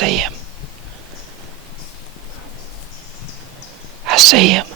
see him. I see him.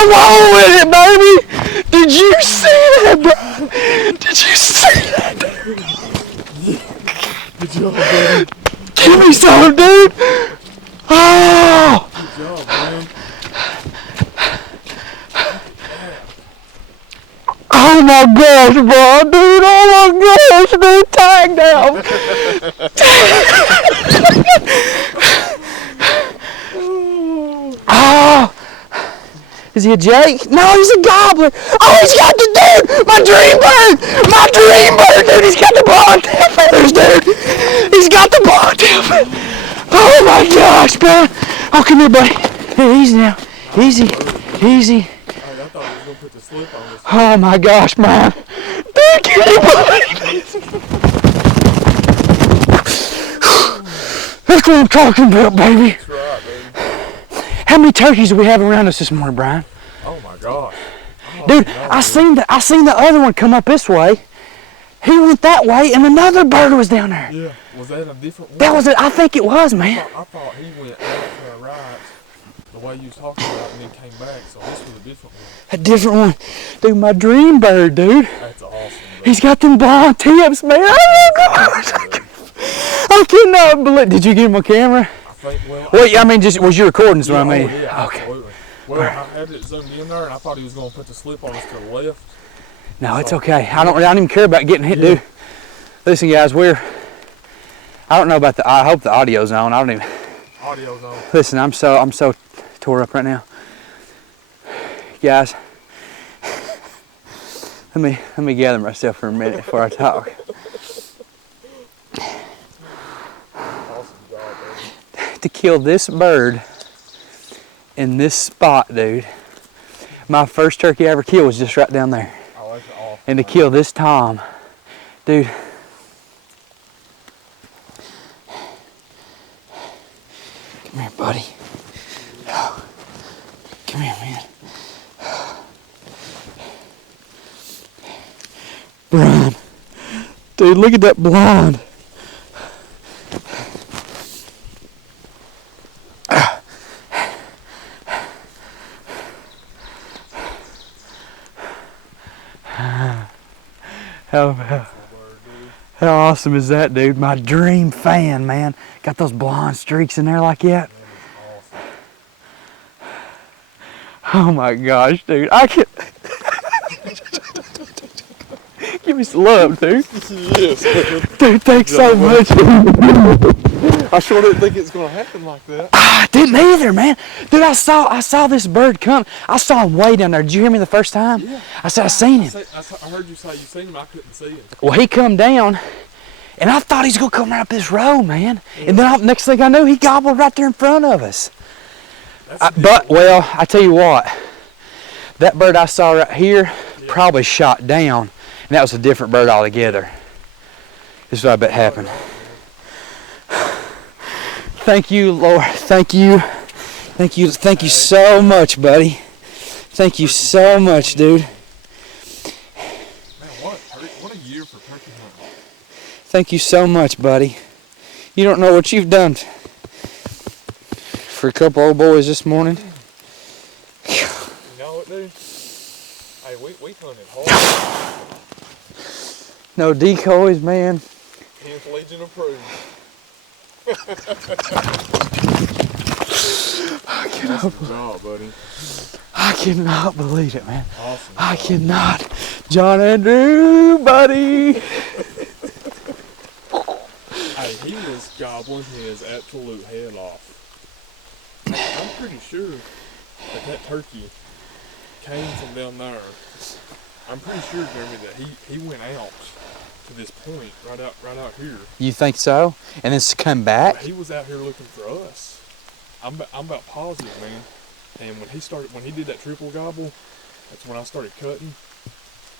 Come on with it, baby! Did you see that, bro? Did you see that, dude? Good job, buddy. Give me some, dude! Oh! Good job, man. Oh my gosh, bro, dude! Oh my gosh, dude! Tag down! Oh! Is he a Jake? No, he's a gobbler. Oh, he's got the dude! My dream bird! My dream bird, dude! He's got the bobtail feathers, dude! He's got the bobtail feathers! Oh my gosh, man! Oh, come here, buddy. Here, easy now. Easy. Easy. I thought he was going to put the slip on this. Oh my gosh, man. Dude, can you believe it? That's what I'm talking about, baby. That's right, baby. How many turkeys do we have around us this morning, Brian? Oh my gosh. Oh, Dude, no, I seen the other one come up this way. He went that way, and another bird was down there. Yeah. Was that a different one? That was it. I think it was, man. I thought he went out to the right the way you was talking about and then came back, so this was a different one. A different one. Dude, my dream bird, dude. That's awesome, bro. He's got them blonde tips, man. Oh my gosh. I cannot believe. Did you get him on camera? I think, well, Wait, I mean, just was your recording? Is what I mean. Yeah, Okay. absolutely. Well, I had it zoomed in there, and I thought he was going to put the slip on us to the left. No, it's okay. I don't even care about getting hit, dude. Listen, guys, I don't know about I hope the audio's on. I don't even. Audio's on. Listen, I'm so tore up right now, guys. Let me gather myself for a minute before I talk. Awesome job, buddy. To kill this bird in this spot, dude. My first turkey I ever killed was just right down there. Oh, that's awesome. And to kill this tom, dude. Come here, buddy. Come here, man. Brian. Dude, look at that blonde. How awesome is that, dude? My dream fan, man. Got those blonde streaks in there like that. Oh my gosh, dude. I can give me some love, dude. Yes. Dude, thanks so much. I sure didn't think it's gonna happen like that. I didn't either, man. Dude, I saw this bird come. I saw him way down there. Did you hear me the first time? Yeah. I said I seen him. I heard you say you seen him. I couldn't see him. Well, he come down, and I thought he's gonna come right up this road, man. And then next thing I knew, he gobbled right there in front of us. Well, I tell you what, that bird I saw right here probably shot down, and that was a different bird altogether. This is what I bet happened. Thank you, Lord. Thank you. Thank you. Thank you so much, buddy. Thank you so much, dude. Man, what a year for turkey hunting. Thank you so much, buddy. You don't know what you've done for a couple old boys this morning. You know what, dude? Hey, we hunted hard. No decoys, man. 10th Legion approved. Awesome job, buddy. I cannot believe it, man. Awesome. I cannot. John Andrew, buddy. Hey, he was gobbling his absolute head off. I'm pretty sure that turkey came from down there. I'm pretty sure, Jeremy, that he went out to this point right out here. You think so? And then come back? He was out here looking for us. I'm about positive, man. And when he did that triple gobble, that's when I started cutting,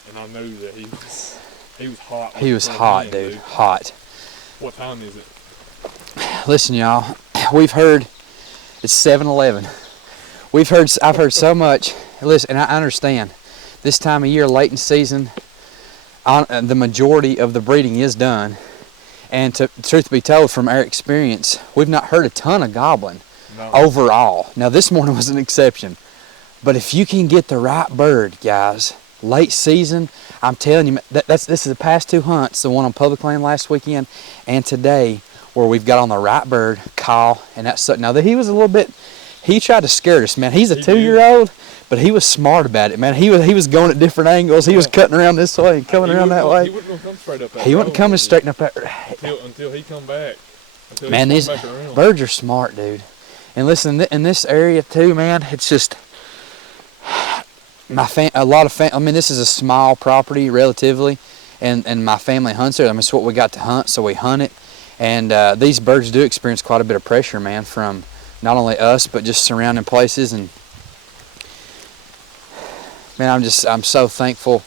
and I knew that he was hot. He was hot, dude. Hot. What time is it? Listen, y'all. We've heard it's 7-11. I've heard so much. Listen, and I understand. This time of year, late in season, the majority of the breeding is done. And truth be told, from our experience, we've not heard a ton of gobbling overall. Now, this morning was an exception. But if you can get the right bird, guys, late season, I'm telling you, this is the past two hunts, the one on public land last weekend and today, where we've got on the right bird, Kyle, and that's now that he was a little bit, he tried to scare us, man. He's a 2-year-old. But he was smart about it, man. He was going at different angles. He was cutting around this way and coming around that way. He wasn't come straight up that He wasn't coming straight up that until he come back. Man, these birds are smart, dude. And listen, in this area too, man, it's just a lot of I mean, this is a small property relatively, and my family hunts it. I mean, it's what we got to hunt, so we hunt it. And these birds do experience quite a bit of pressure, man, from not only us but just surrounding places. And man, I'm so thankful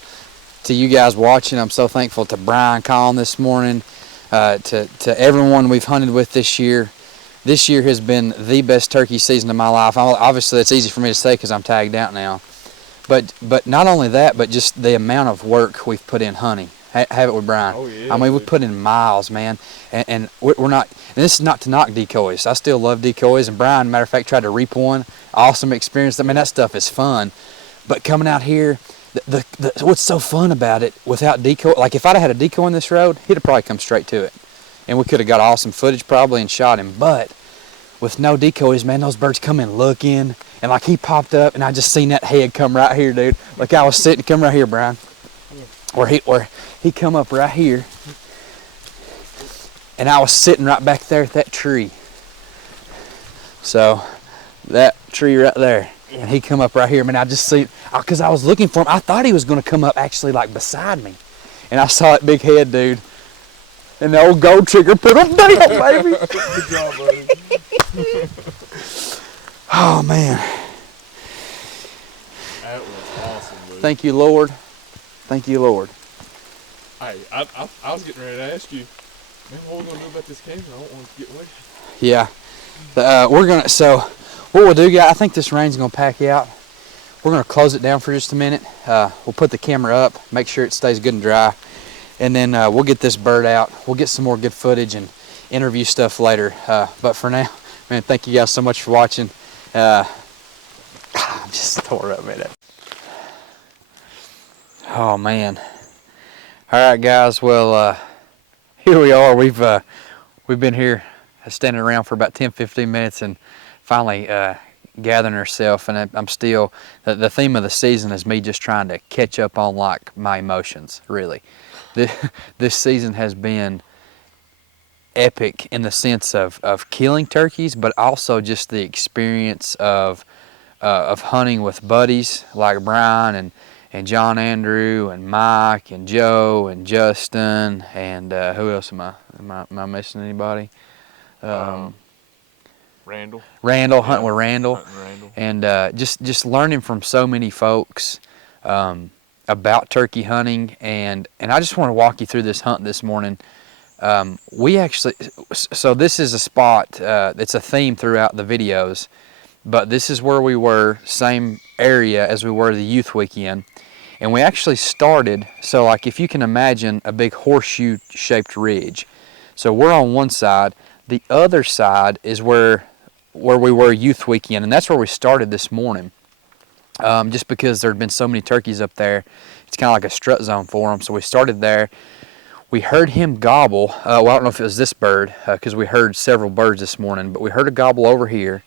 to you guys watching. I'm so thankful to Brian calling this morning, to everyone we've hunted with this year. This year has been the best turkey season of my life. Obviously, it's easy for me to say because I'm tagged out now. But not only that, but just the amount of work we've put in hunting. Have it with Brian. Oh, yeah, I mean, we put in miles, man. And we're not, and this is not to knock decoys. I still love decoys. And Brian, matter of fact, tried to reap one. Awesome experience. I mean, that stuff is fun. But coming out here, what's so fun about it without decoy, like if I'd have had a decoy on this road, he'd have probably come straight to it. And we could have got awesome footage probably and shot him. But with no decoys, man, those birds come in looking. And like he popped up and I just seen that head come right here, dude. Like I was sitting, come right here, Brian. Where he come up right here. And I was sitting right back there at that tree. So that tree right there. And he come up right here, man. I because I was looking for him. I thought he was going to come up actually like beside me. And I saw that big head, dude. And the old gold trigger put him down, baby. Good job, buddy. Oh, man. That was awesome, dude. Thank you, Lord. Thank you, Lord. Hey, I was getting ready to ask you, man, what are we going to do about this camera? I don't want it to get wet. Yeah. We're going to, so what we'll do, guys, I think this rain's going to pack out. We're going to close it down for just a minute. We'll put the camera up, make sure it stays good and dry. And then we'll get this bird out. We'll get some more good footage and interview stuff later. But for now, man, thank you guys so much for watching. I'm just tore up, man. Oh, man. All right, guys. Well, here we are. We've been here standing around for about 10-15 minutes and finally gathering ourselves. And I'm still, the theme of the season is me just trying to catch up on like my emotions, really. This season has been epic in the sense of killing turkeys, but also just the experience of hunting with buddies like Brian and John Andrew and Mike and Joe and Justin and who else am I missing anybody? Randall, hunting with Randall. And just learning from so many folks about turkey hunting, and I just want to walk you through this hunt this morning. We actually, so this is a spot, it's a theme throughout the videos, but this is where we were, same area as we were the youth weekend. And we actually started, so like if you can imagine a big horseshoe shaped ridge. So we're on one side, the other side is where we were youth weekend, and that's where we started this morning. Just because there had been so many turkeys up there, it's kind of like a strut zone for them. So we started there. We heard him gobble. Well, I don't know if it was this bird, because we heard several birds this morning, but we heard a gobble over here,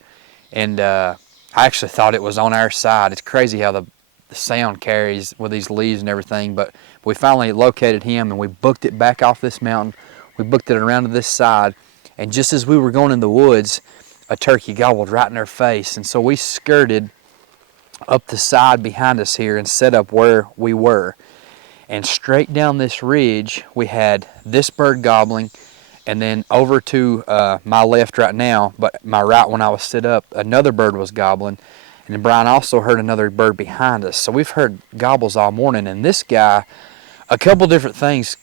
and I actually thought it was on our side. It's crazy how the sound carries with these leaves and everything, but we finally located him, and we booked it back off this mountain. We booked it around to this side, and just as we were going in the woods, a turkey gobbled right in our face, and so we skirted up the side behind us here and set up where we were. And straight down this ridge, we had this bird gobbling, and then over to my left right now, but my right when I was set up, another bird was gobbling. And then Brian also heard another bird behind us. So we've heard gobbles all morning, and this guy, a couple different things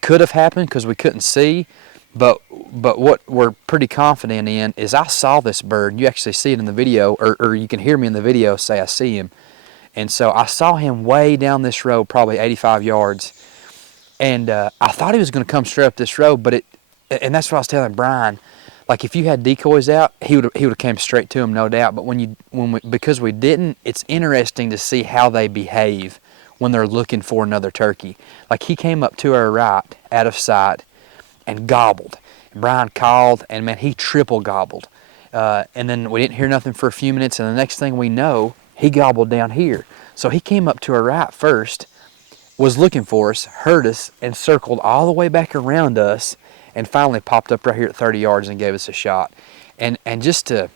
could have happened because we couldn't see, but what we're pretty confident in is I saw this bird. You actually see it in the video, or you can hear me in the video say I see him. And so I saw him way down this road, probably 85 yards. And I thought he was going to come straight up this road, and that's what I was telling Brian. Like if you had decoys out, he would have came straight to him, no doubt. But because we didn't, it's interesting to see how they behave when they're looking for another turkey. Like he came up to our right, out of sight, and gobbled. And Brian called, and man, he triple gobbled. And then we didn't hear nothing for a few minutes, and the next thing we know, he gobbled down here. So he came up to our right first, was looking for us, heard us, and circled all the way back around us, and finally popped up right here at 30 yards and gave us a shot. And just to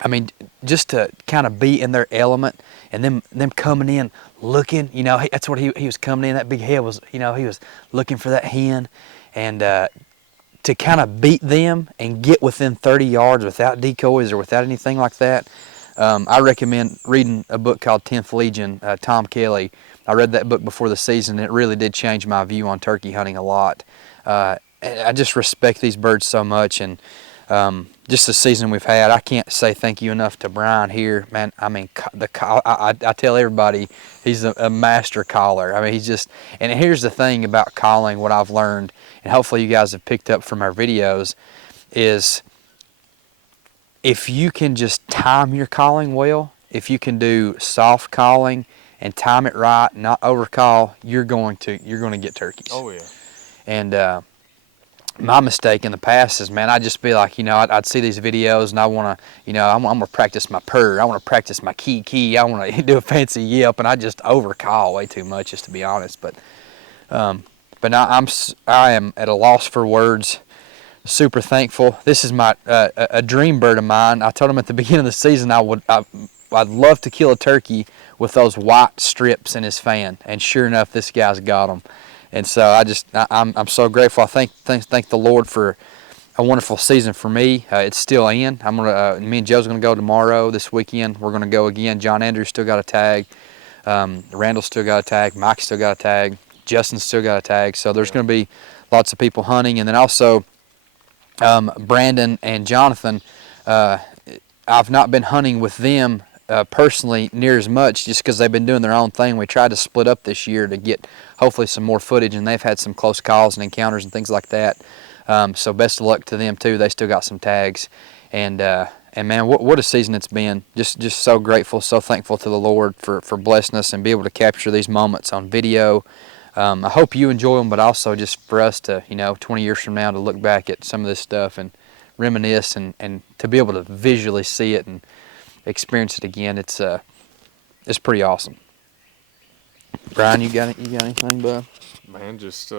kind of be in their element, and them coming in, looking, that's what he was coming in. That big head was, he was looking for that hen, and to kind of beat them and get within 30 yards without decoys or without anything like that. I recommend reading a book called 10th Legion, Tom Kelly. I read that book before the season, and it really did change my view on turkey hunting a lot. I just respect these birds so much, and just the season we've had, I can't say thank you enough to Brian here, man. I mean, I tell everybody he's a master caller. I mean, he's just, and here's the thing about calling, what I've learned, and hopefully you guys have picked up from our videos, is if you can just time your calling well, if you can do soft calling and time it right, not overcall, you're going to get turkeys. Oh yeah. And my mistake in the past is, man, I'd just be like, I'd see these videos and I want to, I'm going to practice my purr. I want to practice my key. I want to do a fancy yelp, and I just overcall way too much, just to be honest. But I am at a loss for words. Super thankful. This is my a dream bird of mine. I told him at the beginning of the season I'd love to kill a turkey with those white strips in his fan. And sure enough, this guy's got them. And so I'm so grateful. I thank the Lord for a wonderful season for me. It's still in. Me and Joe's gonna go tomorrow. This weekend we're gonna go again. John Andrews still got a tag. Randall still got a tag. Mike still got a tag. Justin still got a tag. So there's gonna be lots of people hunting, and then also Brandon and Jonathan. I've not been hunting with them personally near as much, just because they've been doing their own thing. We tried to split up this year to get hopefully some more footage, and they've had some close calls and encounters and things like that. So best of luck to them too. They still got some tags, and man, what a season it's been. Just so grateful, so thankful to the Lord for blessing us and be able to capture these moments on video. I hope you enjoy them, but also just for us to, 20 years from now, to look back at some of this stuff and reminisce, and to be able to visually see it and experience it again. It's pretty awesome. Brian, you got anything, bud? Man, just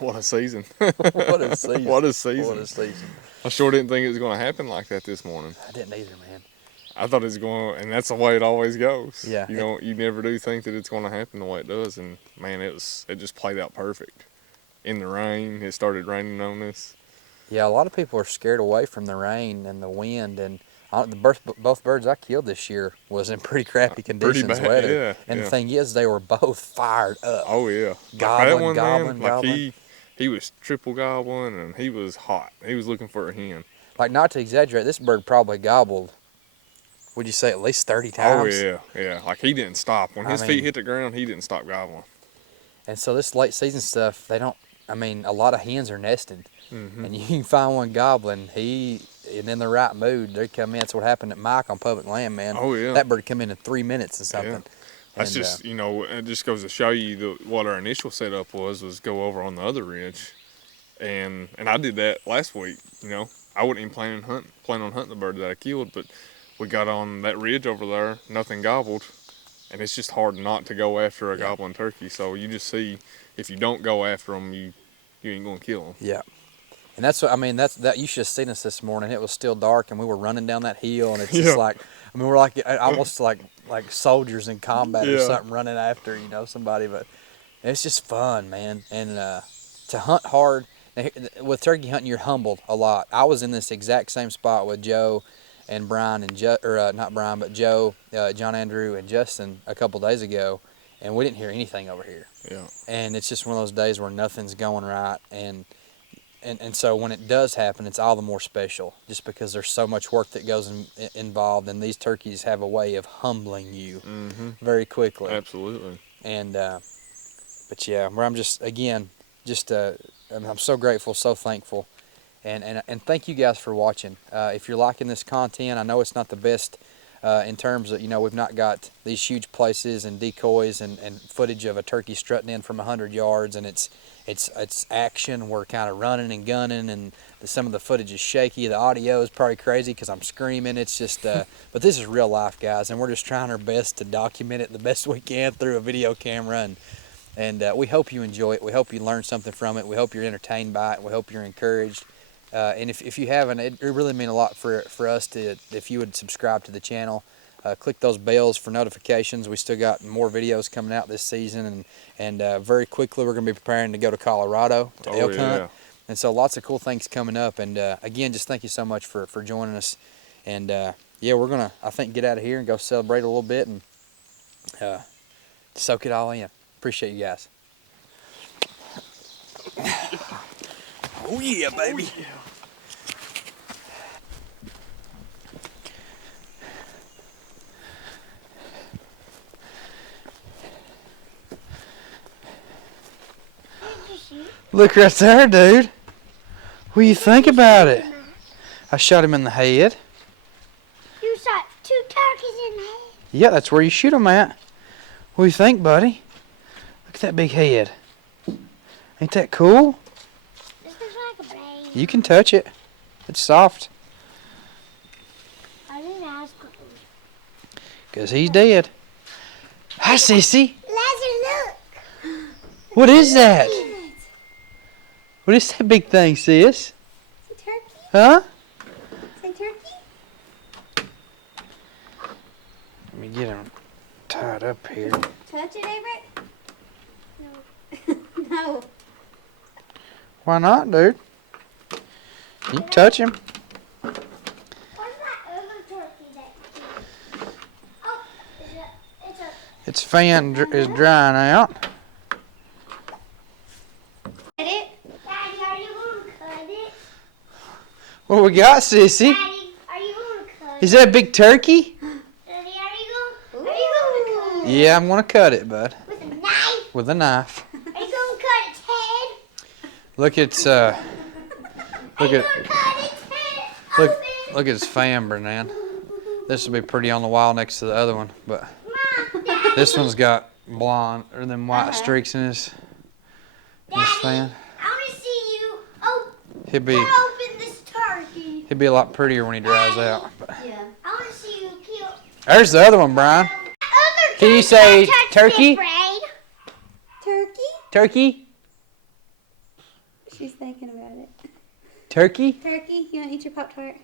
what a season. What a season. What a season. What a season. I sure didn't think it was going to happen like that this morning. I didn't either, man. I thought it was going, and that's the way it always goes. Yeah. You never do think that it's going to happen the way it does, and man, it just played out perfect. In the rain, it started raining on us. Yeah, a lot of people are scared away from the rain and the wind, and both birds I killed this year was in pretty crappy conditions. Pretty bad, weather. yeah. And the thing is, they were both fired up. Oh yeah, Gobbling. He was triple gobbling, and he was hot. He was looking for a hen. Like, not to exaggerate, this bird probably gobbled, would you say, at least 30 times? Oh yeah. Like, he didn't stop. When his feet hit the ground, he didn't stop gobbling. And so this late season stuff, a lot of hens are nested. Mm-hmm. And you can find one gobbling, and in the right mood, they come in. That's what happened at Mike on public land, man. Oh yeah. That bird come in 3 minutes or something. Yeah. That's just, it just goes to show you what our initial setup was go over on the other ridge. And I did that last week, I wasn't even planning on hunting the bird that I killed, but we got on that ridge over there, nothing gobbled, and it's just hard not to go after a gobbling turkey. So you just see, if you don't go after them, you ain't gonna kill them. Yeah. And that's what, you should have seen us this morning. It was still dark, and we were running down that hill, and it's just like, we're like almost like soldiers in combat or something, running after, somebody. But it's just fun, man. And to hunt hard, with turkey hunting, you're humbled a lot. I was in this exact same spot with Joe and Brian and not Brian, but Joe, John Andrew, and Justin a couple days ago, and we didn't hear anything over here. Yeah. And it's just one of those days where nothing's going right, and so when it does happen, it's all the more special, just because there's so much work that goes involved, and these turkeys have a way of humbling you very quickly. Absolutely. And but yeah, where I'm just again, I'm so grateful, so thankful, and thank you guys for watching. If you're liking this content, I know it's not the best in terms of, we've not got these huge places and decoys and footage of a turkey strutting in from 100 yards, and it's action. We're kind of running and gunning, and some of the footage is shaky. The audio is probably crazy because I'm screaming. It's just, but this is real life, guys, and we're just trying our best to document it the best we can through a video camera, and we hope you enjoy it. We hope you learn something from it. We hope you're entertained by it. We hope you're encouraged. And if you haven't, it really mean a lot for us if you would subscribe to the channel. Click those bells for notifications. We still got more videos coming out this season, and very quickly we're going to be preparing to go to Colorado to elk hunt. And so lots of cool things coming up. And again, just thank you so much for joining us. And we're going to, I think, get out of here and go celebrate a little bit and soak it all in. Appreciate you guys. Oh yeah, baby. Oh, yeah. Look right there, dude. What do you think about it? I shot him in the head. You shot 2 turkeys in the head? Yeah, that's where you shoot them at. What do you think, buddy? Look at that big head. Ain't that cool? This looks like a brain. You can touch it. It's soft. I didn't ask. Because he's dead. Hi, sissy. Lazar, look. What is that? What is that big thing, sis? It's a turkey? Huh? It's a turkey? Let me get him tied up here. Touch it, Everett? No. No. Why not, dude? You can touch him. What's that other turkey that you keep? Oh, it's a Its fan is drying out. Get it? Daddy, are you gonna cut it? What we got, sissy? Daddy, are you gonna cut Is that a big turkey? Daddy, are you gonna cut Yeah, I'm gonna cut it, bud. it with a knife? With a knife. Are you gonna cut its head? Look, it's look Are at you gonna cut its head look open? look at his fan, Bernan. This will be pretty on the wall next to the other one, but Mom, Daddy, this one's got blonde or them white streaks in his fan. I wanna see you. Oh, He'll be cut open this turkey. a lot prettier when he dries out. But Yeah. I wanna see you kill. there's the other one, Brian. Other Can you turkey say that touched turkey? its brain. Turkey? Turkey? She's thinking about it. Turkey? Turkey, you want to eat your Pop-Tart?